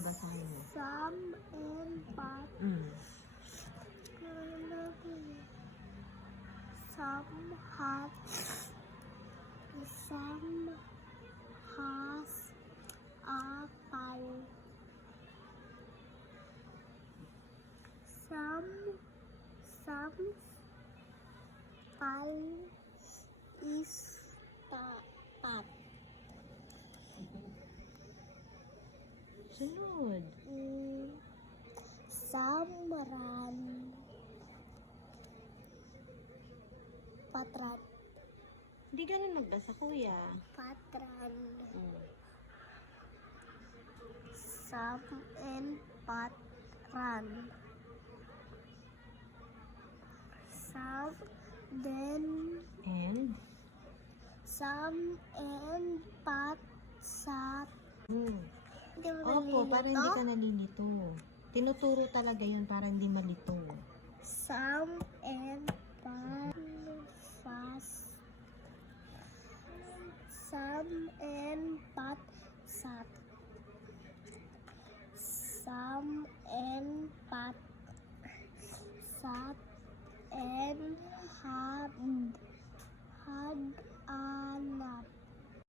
babasahin mo? Some and pot. Some hot. Some has a pie. Some pie is pot. Sunod. Some run. Patran. Hindi ganun magbasa, kuya. Patran. Some and pot run. Some then And? some and pot sat. Opo, para hindi ka nalilito. Tinuturo talaga yun para hindi malito. Some and pot fast. Some and pot sat. Some and pot sat and had